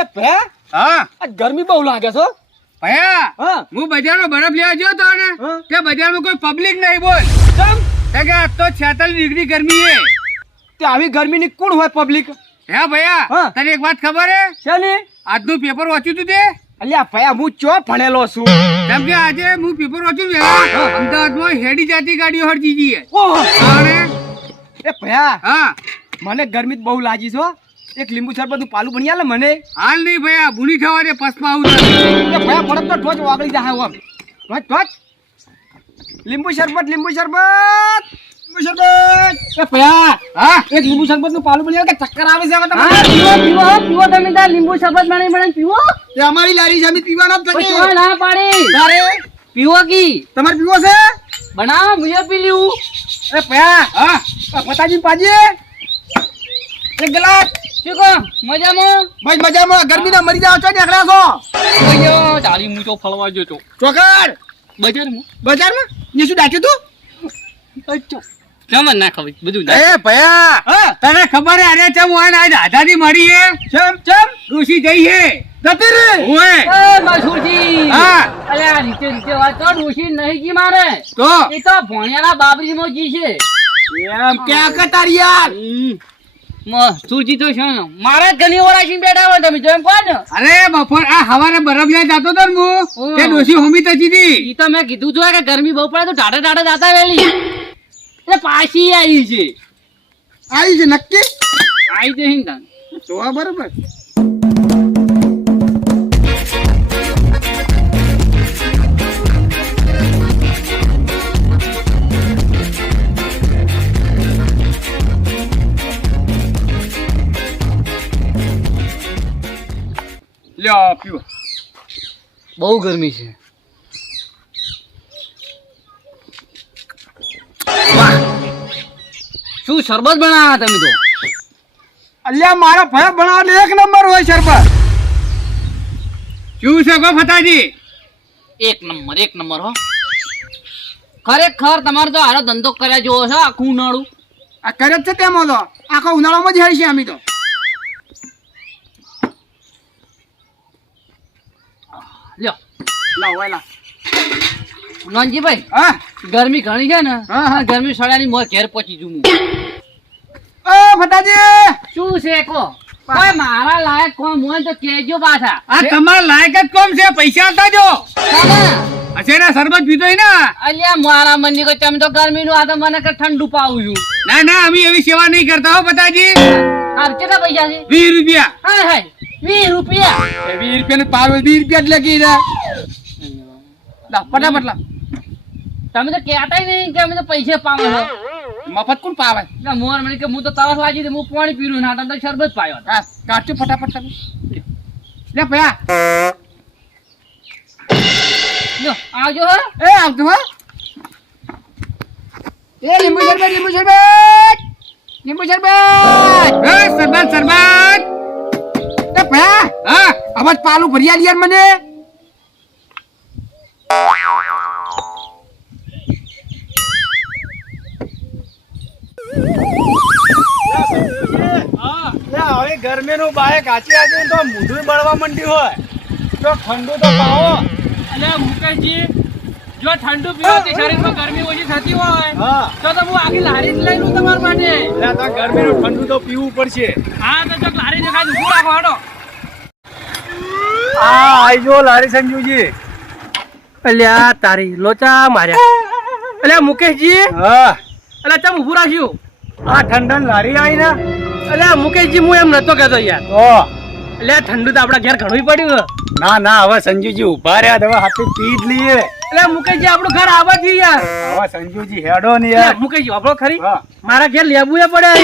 એ ભયા? હા. આ ગરમી બહુ લાગે છો. ભયા? હા. હું બજારમાં બરફ લેવા ગયો તો ને તે બજારમાં કોઈ પબ્લિક નહીં બોલ. ચમ કે આજ તો 46 ડિગ્રી ગરમી હે તે આવી ગરમીની કોણ હોય પબ્લિક હે ભયા તને એક વાત ખબર હે? છે આજનું પેપર વાંચ્યું તું તે? અલ્યા ભયા હું ચો ભણેલો છું? કેમ કે આજે હું પેપર વાંચ્યું વેલા અમદાવાદમાં હેડી જાતી ગાડીઓ હરજી ગઈ ઓહો. એ ભયા હા. મને ગરમી બહુ લાગી છે. એક લીંબુ શરબતનું પાલું બની આલે મને. હાલ નહીં ભયા ભૂલી થવા દે પસમાં આવું. ભયા પડત તો ઠોચ વાગડી જાય આમ. ઠોચ ઠોચ. લીંબુ શરબત લીંબુ શરબત લીંબુ શરબત. એ ભયા હા? એક લીંબુ શરબતનું પાલું બની કે ચક્કર આવે છે હવે હા? પીવો પીવો પીવો તમે તાર લીંબુ શરબત બનાવી બનાવી પીવો. તે અમારી લારી છે અમે પીવાના જ કોઈ ના પાડી. તારે? પીવો કી? તમારે પીવો છે? બનાવો મુજબ પી લીવું એ ભયા હા? પતાજી પાજી એક ગ્લાસ. શું કહો? મજામાં? ભાઈ મજામાં. ગરમી ના મરી જાવ છો નીકળ્યા છો? હું તો ફળવા તો બજારમાં? બજારમાં? ને શું ડાક્યું તું? અચ્છો. જમન ના ખબર બધું એ ભયા! તને ખબર હે અરે ચમ આને આજ આઝાદી મળી હે? ચમ ચમ. ઋષિ જઈ હે? જતી રે ઓએ એ મસૂરજી. હા. અલે આ રીતે રીતે વાત તો ડોશી નહીં જી મારે. તો? એ તો ભણ્યાના બાબરીમાં જી છે. એમ ક્યાં કતાર યાર મસૂરજી તો છે ને મારે ઘણી ઓળાશી બેઠા હોય તમે જોઈ કોણ અરે બપોર આ હવારે બરફ લઈ જતો તો હું? તે ડોશી હોમી તજી હતી. ઈ તો મેં કીધું હતું કે ગરમી બહુ પડે તો ટાટા ટાટા જાતા વેલી એટલે પાછી આવી છે. આવી છે નક્કી? આવી છે તો આ બરોબર. પીવો. બહુ ગરમી છે. શું શરબત બનાવ્યા તમે તો? અલ્યા મારા ભયા બનાવ એક નંબર હોય શરબત. શું છે ગો ફતાજી એક નંબર એક નંબર હો. ખરેખર તમારે તો હારો ધંધો કર્યા જેવો છે આખું ઉનાળું. આ કરે જ છે તેમાં તો આખો ઉનાળામાં જ છે અમે તો. લ્યો. લાવ લાવ. નોનજીભાઈ હા? ગરમી ઘણી છે ને હા, હા. ગરમી સડાની મોર ઘેર પહોંચી જુ હું. ઓ ફટાજી! શું છે કો? કોઈ મારા લાયક કોમ હોય તો કેજો પાછા. આ તમારા લાયક જ કોમ છે? પૈસા આપતા જો. અચ્છા ના સરબત પીતો ને? અલ્યા મારા મનની કોઈ તમે તો ગરમી નું આ તો મને કે ઠંડુ પાવું છું. ના ના અમે એવી સેવા નહીં કરતા હો પતાજી આ કેટલા પૈસા છે? વીસ રૂપિયા. હા હા 20 રૂપિયા. વીસ રૂપિયા નું વીસ રૂપિયા જ લગી રહ્યા ફટાફટ લાવ તમે તો કહેતા નહીં કે અમે તો પૈસા પાવો મફત કોણ પાવે? એટલે મને કે હું તો તરસ લાગી હું પાણી પીરું ના તમે તો શરબત પાયો. હા ફટાફટ તમે. લે ભયા. આવજો હો. એ આવજો હો. એ લીંબુ શરબત લીંબુ શરબત. લીંબુ શરબત. એ શરબત શરબત ભયા. હા. અવાજ પાલું ભરિયા યાર મને? હવે ગરમીનું બાય કાચી આજે તો મૂઢું બળવા માંડ્યું હોય. તો ઠંડુ તો પાવો. અને મુકેશજી જો ઠંડુ પીવો શરીરમાં ગરમી ઓછી થતી હોય હા. તો તો હું આખી લારી જ લઈ લઉં તમારા માટે એટલે તો ગરમીનું ઠંડુ તો પીવું પડશે. હા તો જો લારી દેખાય ઊભું રાખો હાડો. આ આઈ લારી સંજુજી અલ્યા તારી લોચા માર્યા. અલ્યા મુકેશજી. હા. અલ્યા ચમ ઉભું રાખ્યું? આ ઠંડન લારી આવી ને. અલ્યા મુકેશજી હું એમ નતો કહેતો યાર. ઓ અલ્યા ઠંડુ તો આપડા ઘેર ઘણું પડ્યું ના ના હવે સંજુજી ઊભા રહ્યા હવે હાથે પી જ લઈએ. અલ્યા મુકેશજી આપણું ઘર આવા જ યાર. હવે સંજુજી હેડો ને યાર. મુકેશજી આપણો ખરી. મારા ઘેર લેવું પડે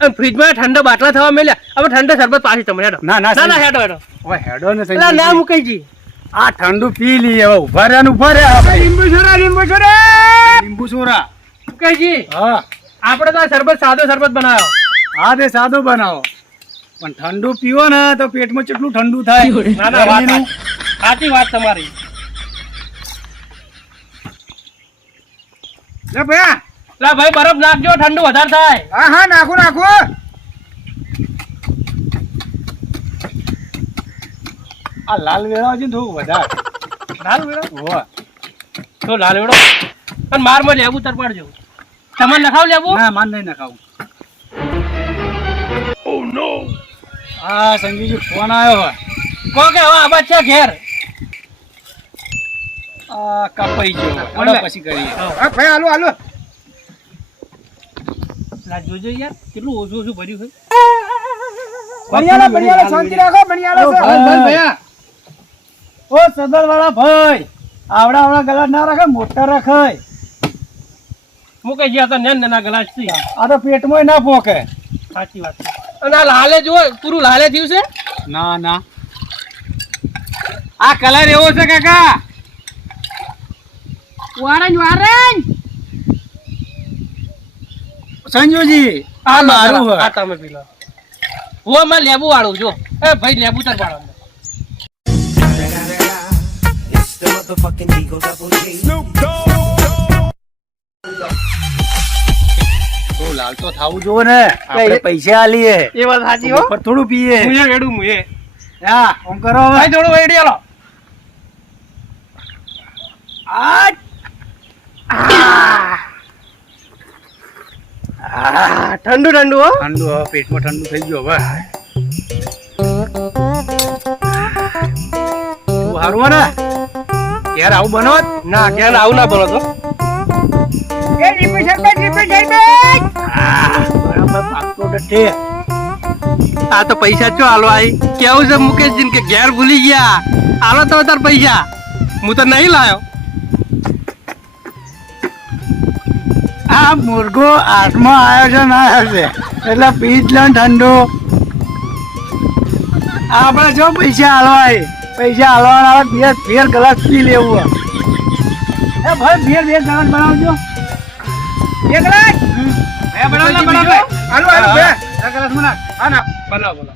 અને ફ્રીજમાં ઠંડા બાટલા થવા મેલ્યા હવે ઠંડા શરબત પાછી તમે હેડો. ના, ના, ના હેડો હેડો. ઓય હેડો ને અલ્યા ના મુકેશજી આ ઠંડુ પી લઈએ હવે ઊભા રહ્યા ને ઊભા રહ્યા આપણે. લીંબુ સોરા લીંબુ સોરા લીંબુ સોરા મુકેશજી હા. આપણે તો શરબત સાદો શરબત બનાવ્યો. હા તે સાદો બનાવો. પણ ઠંડુ પીવો ને તો પેટમાં કેટલું ઠંડુ થાય? ના ના વાત સાચી વાત તમારી. લે ભયા. લા ભાઈ બરફ નાખજો ઠંડુ વધારે થાય. હા હા નાખું નાખું. આ લાલ વેળા છે થોડું વધારે. લાલ વેળા. તો લાલ વેળો? પણ મારમાં લેવું તરપાડજો તમારે લખાવ લેવું? ના માર નહીં નખાવું. હા સંજીવજી ફોન આવ્યો હોય. કો કે? હવે આબાદ છે ઘેર. આ કપાઈ ગયો. પછી કરીએ. હા ભાઈ હાલો હાલો. લા જોજો યાર કેટલું ઓછું ઓછું ભર્યું છે. બણિયાલા બણિયાલા શાંતિ રાખો બણિયાલા ઓ સદર વાળા ભાઈ. આવડા આવડા ગલા ના રાખે મોટા રખાય મૂકે ગયા તો નેન નેના ગલાસથી આ તો પેટમાં ના પોકે. સાચી વાત છે. અને આ લાલે જો પૂરું લાલે થયું છે? ના ના. આ કલર એવો છે કાકા. વારંજ વારંજ સંજુજી આ મારું આ તમે પી લો હું આમાં લેબુ વાળું જો. એ ભાઈ લેબુ તર પાડો લાલ તો થાવું જોવે ને. આપણે પૈસા આલીએ. એ વાત સાચી હો. પર થોડું પીએ. મુએ હા ઓમ કરો ભાઈ થોડું વેડી આલો આ ઠંડુ ઠંડુ હો. ઠંડુ હવે પેટમાં ઠંડુ થઈ ગયું હવે. હારું ને? યાર આવું બનો? ના ક્યારે આવું ના તો. ડઠે. આ તો પૈસા ચો હાલો આઈ? કેવું છે મુકેશજી કે ઘેર ભૂલી ગયા? હાલો તમે તાર પૈસા. હું તો નહીં લાયો. આ મુર્ગો આઠમાં આવ્યો છે એટલે પીજ લો ને ઠંડુ. આપણે જો પૈસા હાલવાય. પૈસા હાલવાના આવે બે ફેર ગ્લાસ પી લેવું. એ ભાઈ ફેર બે ગ્લાસ બનાવજો. બે બનાવ, બનાવ, હાલો હાલો બે. ગ્લાસ બનાવ. હા ના. બોલો બોલો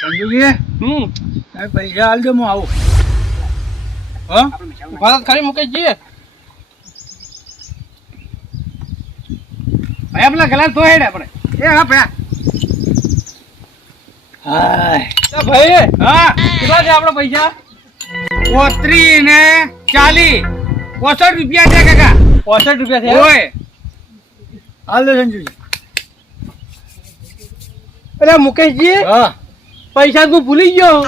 સંજુજી? હમ. પૈસા હાલજો હું આવું. હો? ખરી મુકેશજી ભાઈ આપણા ગલાસ તો હેડ આપણે. એ હા ભાઈ ભાઈ હા કેટલા છે આપણા પૈસા? ઓત્રી ને ચાલી પોસઠ રૂપિયા છે કાકા. પોસઠ રૂપિયા છે? ઓય. હાલ સંજુજી. અરે મુકેશજી હા. પૈસા તું ભૂલી ગયો.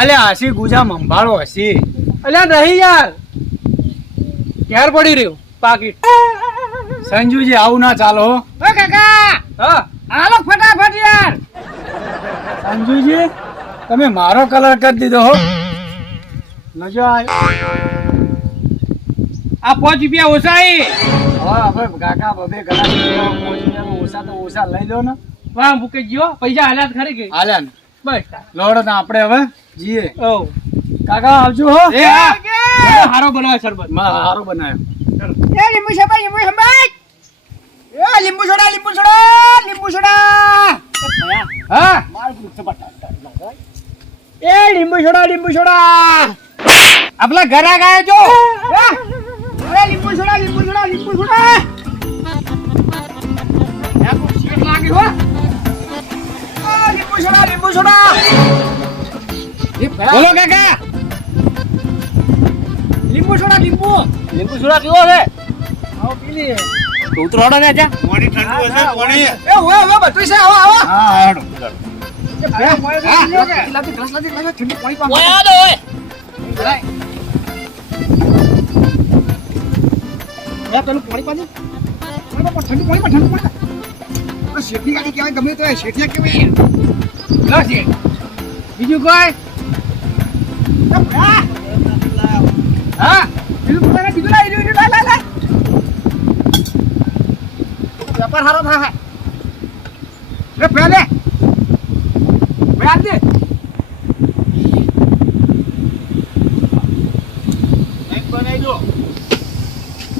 અલે હાસી ગુજા મંભાળો હસી. અલે નહીં યાર. ક્યાર પડી રહ્યું? પાકીટ. સંજુજી આવું ના ચાલો હો. ઓ કાકા હા. હાલો ફટાફટ યાર. સંજુજી તમે મારો કલર કરી દીધો હો. નજો આવ્યો આ પાંચ રૂપિયા ઓછા હવે હવે કાકા બબે કલાક ઓછા તો ઓછા લઈ લો ને. વાહ મુકેશજી ગયો. પૈસા હાલ્યા ખરી ગઈ હાલ્યા બસ. લોડો ના આપણે હવે જીએ. ઓ. કાકા આવજો હો. એ હારો બનાવે સરબતમાં હારો બનાવ્યો એ લીંબુ શરબત લીંબુ શરબત એ લીંબુ સોડા લીંબુ સોડા લીંબુ સોડા હા. એ લીંબુ સોડા લીંબુ સોડા આપલા ઘર આ ગયા જો એ લીંબુ સોડા લીંબુ સોડા લીંબુ સોડા લાગે હો. લીંબુ સોડા લીંબુ સોડા બોલો કાકા. લીંબુ સોડા લીંબુ. લીંબુ સોડા કેવો છે? આવો પી લઈએ. તું ઉતરોડો ને જા. એ હવે હવે બધું છે આવો આવો. હા હાડો ઓય આલો ઓય. ઠંડુ પાણી ઠંડુ પાણી શેઠી ગાડી કહેવાય ગમે તો શેઠિયા કહેવાય. બીજું કોઈ? હા? બીજું પોતાને બીજું લાવી દીધું લાય લાય લાય વ્યવહાર સારો થાય. લે ભયા લે ભયા દે.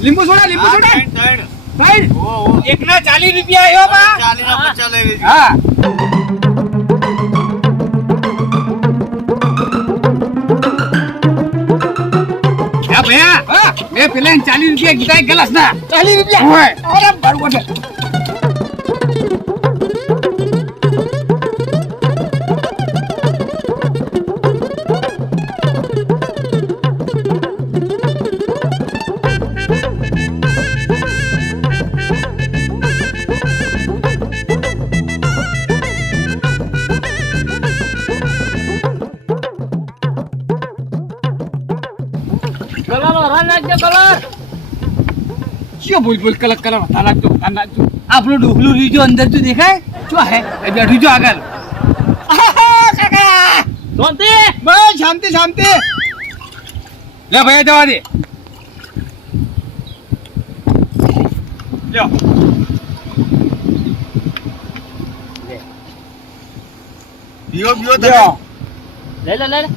લીંબુ સોડા લીંબુ સોડા ત્રણ એક ના ચાલીસ રૂપિયા આવ્યો બા. હા હા. મેં પેલા ચાલીસ રૂપિયા કીધા ગલાસ ના ચાલીસ રૂપિયા? અરે બરોબર બોલ બોલ કલક કલર હતા નાખજો હતા નાખજો આપણું ડોકલું રીજો અંદર તો દેખાય શું હે એ બેઠું જો આગળ શાંતિ બસ શાંતિ શાંતિ લે ભૈયા જવા દે લ્યો લ્યો લે લે લે લે.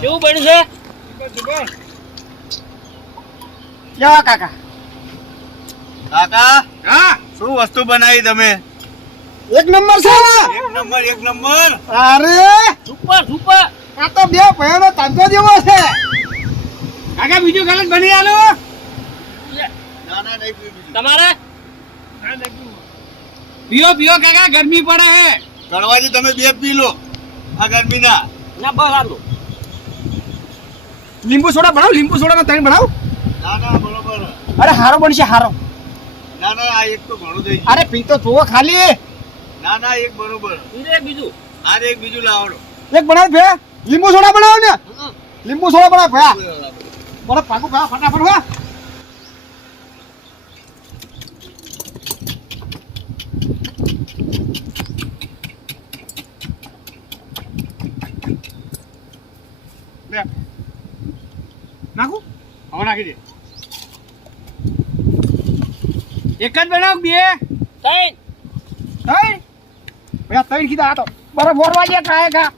કેવું બન્યું છે લ્યો કાકા. કાકા? હા. શું વસ્તુ બનાવી તમે? એક નંબર છે એક નંબર એક નંબર. અરે! Super super. આ તો બે ભયાનો તાંતો જેવો છે. કાકા બીજું ગ્લાસ બની આલો. ના ના નહીં તમારે? પીઓ પીઓ કાકા ગરમી પડે હે. ગળવાજી તમે બે પી લો. આ ગરમીના. ના બસ લીંબુ સોડા બનાવ લીંબુ સોડા ત્રણ બનાવ. ના ના બરોબર. અરે હારો બનશે હારો. ના ના આ એક તો ઘણું થઈ ગયું. અરે પીતો જોવો ખાલી. ના ના એક બરોબર. બીજું એક બીજું. આ એક બીજું લાવડો. એક બનાવ ભે લીંબુ સોડા બનાવ ને. લીંબુ સોડા બનાવ ભયા. બોલો પાકું ભયા ફટાફટ હો. એક જ બનાવ બે? ત્રણ. ત્રણ? ભયા ત્રણ કીધા આ તો. બરાબર વાગે કાય કા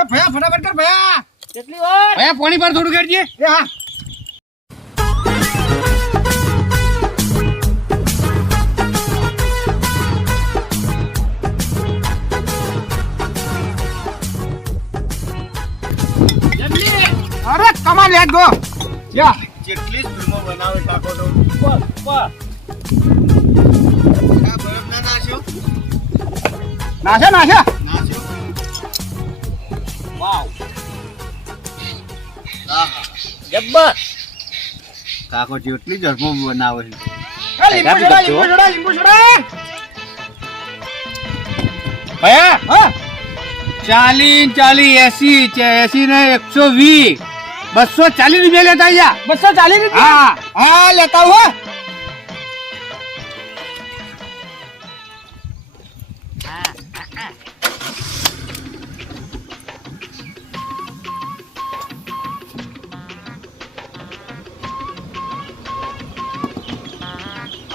એ ભયા ફટાફટ કર ભયા. કેટલી વાર? ભયા પાણી પર થોડું કરજે. એ હા. અરે કમાલ લેટ ગો. યા જેટલી ફિલ્મો બનાવે કાકો તો. બસ નાખ્યો નાશે નાશે? વાવ. જબ્બર. કાકો જેટલી જ બનાવે છે. લીંબુ સોડા લીંબુ સોડા લીંબુ સોડા ભૈયા? હા. ચાલી ચાલી એસી એસી ને એકસો વીસ. બસો ચાલીસ રૂપિયા લેતા બસો ચાલીસ રૂપિયા? હા. હા લેતા હો. ઓ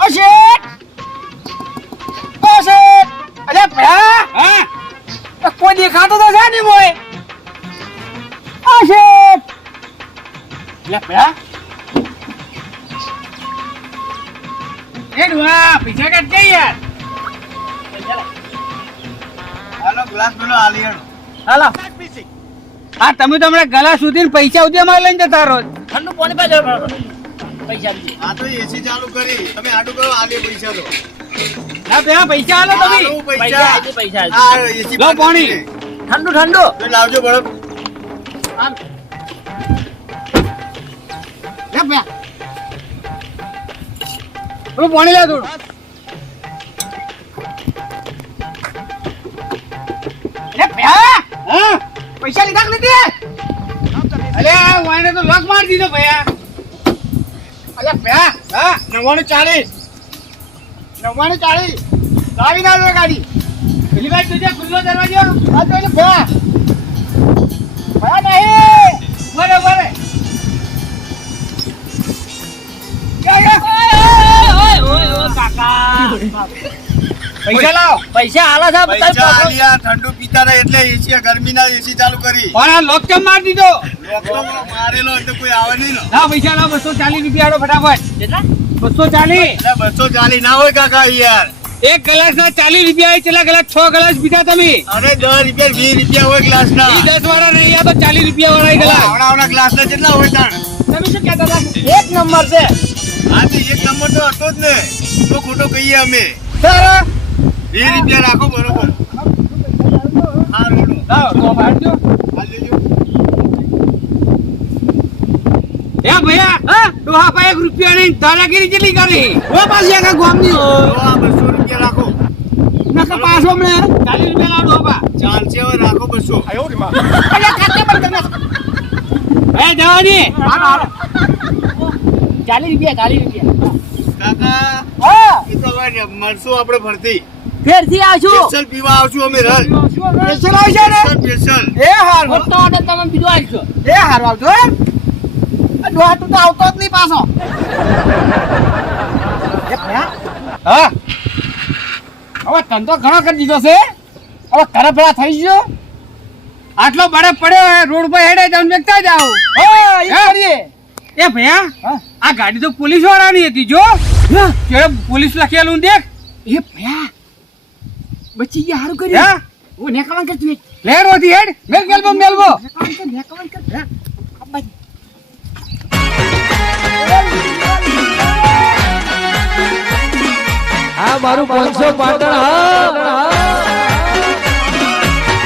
શેઠ ઓ શેઠ અરે ભયા હા એ કોઈ દેખાતો તો છે નહીં મોય ઓ શેઠ લે ભયા એ ડુઆ પૈસા કાઢ કે યાર ગ્લાસ પેલો આલી હાલો હા તમે તો હમણાં ગલા સુધી પૈસા ઉધી અમારે લઈને જતા રહો ઠંડુ પાણી પાજો પૈસા આ તો એસી ચાલુ કરી તમે આડું કરો આલી પૈસા દો ના પેલા પૈસા આલો તમે પૈસા પૈસા. આ એસી લો પાણી. ઠંડુ ઠંડુ લાવજો બરફ આમ લે પાણી લે થોડું ભયા પૈસા લીધા કે નથી? અરે વાઈને તો લોક મારી દીધો ભયા અલે ભયા હા નવ્વાણું ચાલીસ નવ્વાણું ચાલીસ લાવી ના ગાડી. પેલી ભાઈ તુજે ખુલ્લો દરવાજો. આ તો એટલે ભયા ભયા નહીં. બરે બરે કાકા. પૈસા આલા છે પૈસા આલિયા ઠંડુ પીતા રહે એટલે એસી ગરમી ના એસી ચાલુ કરી. પણ આ લોક કેમ માર દીધો? મારેલો એટલે કોઈ આવે નહીં ના. પૈસા ના બસો ચાલીસ રૂપિયા ફટાફટ. બસો ચાલીસ. એટલે બસો ચાલી ના હોય કાકા યાર. એક ગ્લાસ ના ચાલીસ રૂપિયા છેલ્લા ગ્લાસ છ ગ્લાસ પીધા તમે. અરે દસ રૂપિયા વીસ રૂપિયા હોય ગ્લાસ ના ઈ દસ વાળા નહીં આ તો ચાલીસ રૂપિયા વાળા ગ્લાસ આવડા ગ્લાસ ના કેટલા હોય તાણ? તમે શું કહેતા હતા? એક નંબર છે. હા તો એક નંબર તો હતો જ ને. તો ખોટો કહીએ અમે. તારા વીસ રૂપિયા રાખો બરોબર. હા રોડો લાવો, તો આ લેજો. એ ભૈયા હા? ડોહા પાસે એક રૂપિયા નહીં દાદાગીરી કેટલી કરી. ઓ પાછી આખા ગામની. આ બસો રૂપિયા રાખો. નકર પાછો હમણે ચાલીસ રૂપિયા લાવો ડોહા ચાલશે હવે રાખો બસો. અલ્યા ખાતે બંધ કરી એ જવાની. ચાલીસ રૂપિયા ચાલીસ રૂપિયા. કાકા હા. એ તો હવે મળશું આપણે ફરતી. ફેરથી આવશું સ્પેશિયલ પીવા આવશું અમે રલ સ્પેશિયલ આવશે ને? સ્પેશિયલ એ હારું મોટો ઓર્ડર તમે બીજો આવશો એ હાર આવજો હે. આ ડોહા તું તો આવતો જ નહીં પાછો. એ ભયા. હા. હવે તન તો ઘણો કરી દીધો છે. હવે ઘરે પેલા થઈ ગયો. આટલો બળે પડ્યો રોડ પર હેડે જાવ વેચતા જાવ હા? એ હે? કરીએ. એ ભૈયા હા? આ ગાડી તો પોલીસ વાળાની હતી જો. પોલીસ લખેલું દેખ. એ ભયા બચી ગયા હારું હે કર્યું. હું? નેકવાન કર તું લેડ હોતી હેડ મેલ મેલબો મેલબો નેકવાન કર નેકવાન કર. આ બાજુ. આ મારું પાંચસો પાટણ હા.